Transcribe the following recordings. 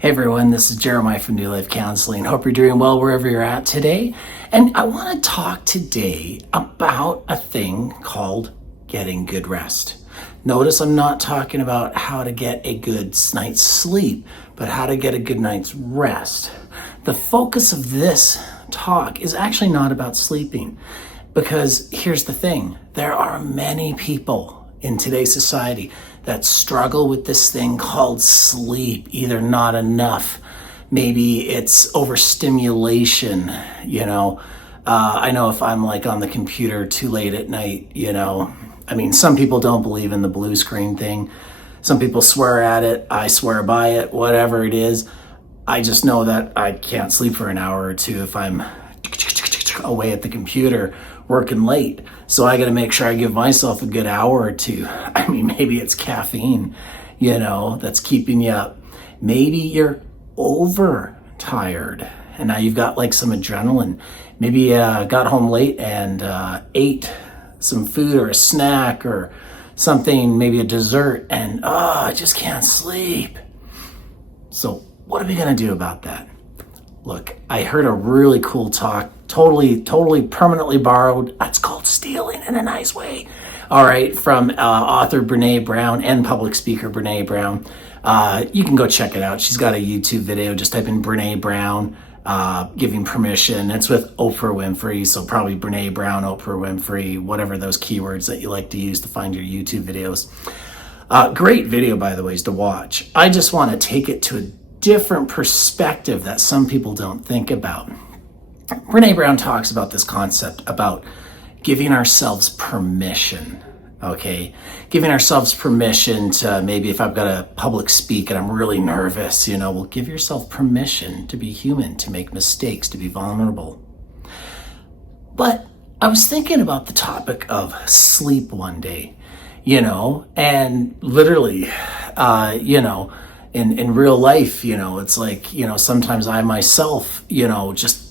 Hey everyone, this is Jeremiah from New Life Counselling. Hope you're doing well wherever you're at today. And I want to talk today about a thing called getting good rest. Notice I'm not talking about how to get a good night's sleep, but how to get a good night's rest. The focus of this talk is actually not about sleeping, because here's the thing. There are many people in today's society that struggle with this thing called sleep, either not enough, maybe it's overstimulation, I know if I'm like on the computer too late at night, some people don't believe in the blue screen thing. Some people swear at it. I swear by it, whatever it is. I just know that I can't sleep for an hour or two if I'm away at the computer working late. So I got to make sure I give myself a good hour or two. Maybe it's caffeine, that's keeping you up. Maybe you're overtired and now you've got like some adrenaline. Maybe you got home late and ate some food or a snack or something, maybe a dessert, and I just can't sleep. So what are we going to do about that? Look, I heard a really cool talk, totally permanently borrowed. It's called stealing in a nice way. All right, from author Brene Brown and public speaker Brene Brown. You can go check it out. She's got a YouTube video. Just type in Brene Brown, giving permission. It's with Oprah Winfrey, so probably Brene Brown, Oprah Winfrey, whatever those keywords that you like to use to find your YouTube videos. Great video, by the way, to watch. I just want to take it to a different perspective that some people don't think about. Brene Brown talks about this concept about giving ourselves permission, okay? Giving ourselves permission to, maybe if I've got a public speak and I'm really nervous, well, give yourself permission to be human, to make mistakes, to be vulnerable. But I was thinking about the topic of sleep one day, and literally, in real life, it's like, sometimes I myself, just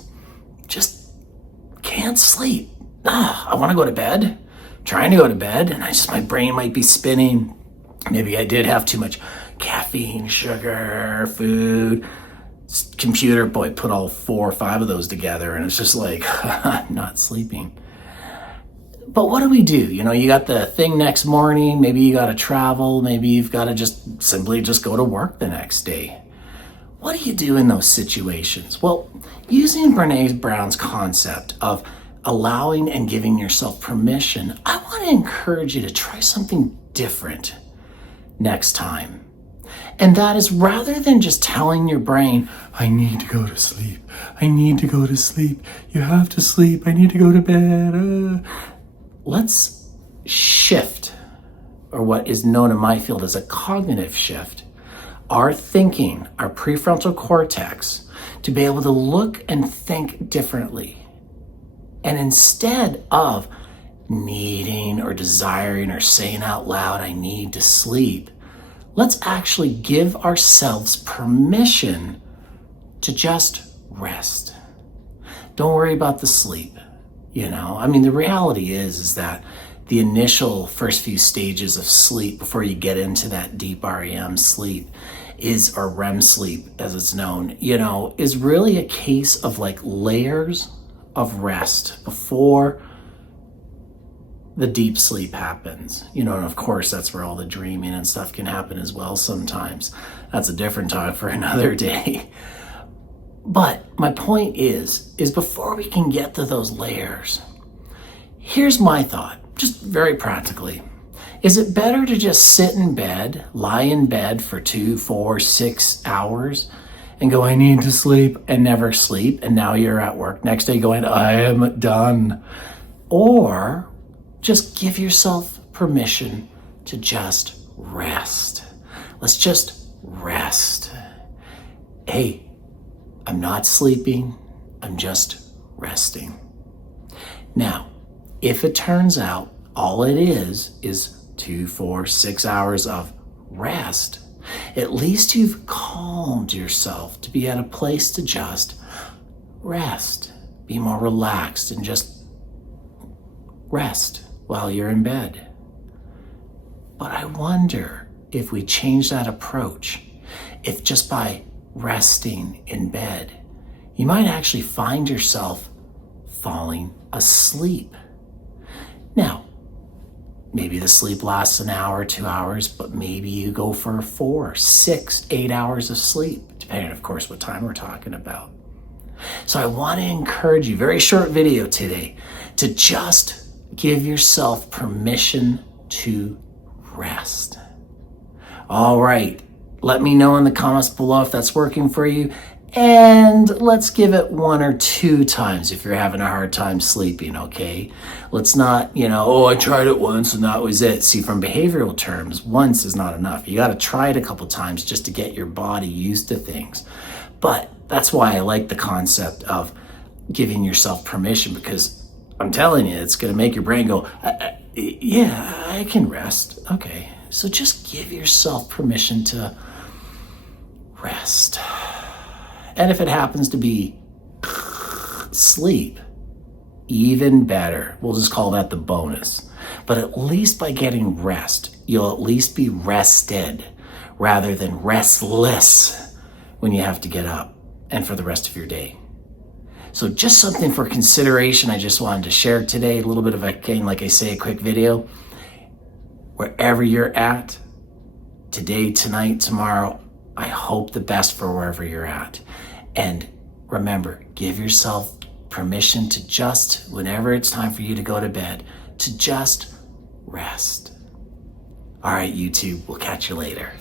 can't sleep. I want to go to bed, trying to go to bed, and my brain might be spinning. Maybe I did have too much caffeine, sugar, food, computer, boy, put all 4 or 5 of those together, and it's just like, not sleeping. But what do we do? You got the thing next morning, maybe you got to travel, maybe you've got to simply go to work the next day. What do you do in those situations? Well, using Brene Brown's concept of allowing and giving yourself permission, I want to encourage you to try something different next time. And that is, rather than just telling your brain, I need to go to sleep, I need to go to sleep, you have to sleep, I need to go to bed. Let's shift, or what is known in my field as a cognitive shift, our thinking, our prefrontal cortex, to be able to look and think differently. And instead of needing or desiring or saying out loud, I need to sleep, let's actually give ourselves permission to just rest. Don't worry about the sleep. The reality is that the initial first few stages of sleep before you get into that deep REM sleep or REM sleep as it's known, is really a case of like layers of rest before the deep sleep happens. And of course that's where all the dreaming and stuff can happen as well sometimes. That's a different talk for another day. But my point is before we can get to those layers, here's my thought, just very practically. Is it better to just sit in bed, lie in bed for 2, 4, 6 hours and go, I need to sleep, and never sleep, and now you're at work next day going, I am done? Or just give yourself permission to just rest. Let's just rest. Hey, I'm not sleeping, I'm just resting. Now, if it turns out all it is 2, 4, 6 hours of rest, at least you've calmed yourself to be at a place to just rest, be more relaxed, and just rest while you're in bed. But I wonder if we change that approach, if just by resting in bed, you might actually find yourself falling asleep. Now, maybe the sleep lasts an hour, 2 hours, but maybe you go for 4, 6, 8 hours of sleep, depending, of course, what time we're talking about. So I want to encourage you, very short video today, to just give yourself permission to rest. All right, let me know in the comments below if that's working for you. And let's give it 1 or 2 times if you're having a hard time sleeping, okay? Let's not, I tried it once and that was it. See, from behavioral terms, once is not enough. You got to try it a couple times just to get your body used to things. But that's why I like the concept of giving yourself permission, because I'm telling you, it's going to make your brain go, yeah, I can rest. Okay, so just give yourself permission to rest. And if it happens to be sleep, even better. We'll just call that the bonus. But at least by getting rest, you'll at least be rested rather than restless when you have to get up and for the rest of your day. So just something for consideration I just wanted to share today. A little bit of, again, like I say, a quick video. Wherever you're at, today, tonight, tomorrow, I hope the best for wherever you're at. And remember, give yourself permission to just, whenever it's time for you to go to bed, to just rest. All right, YouTube, we'll catch you later.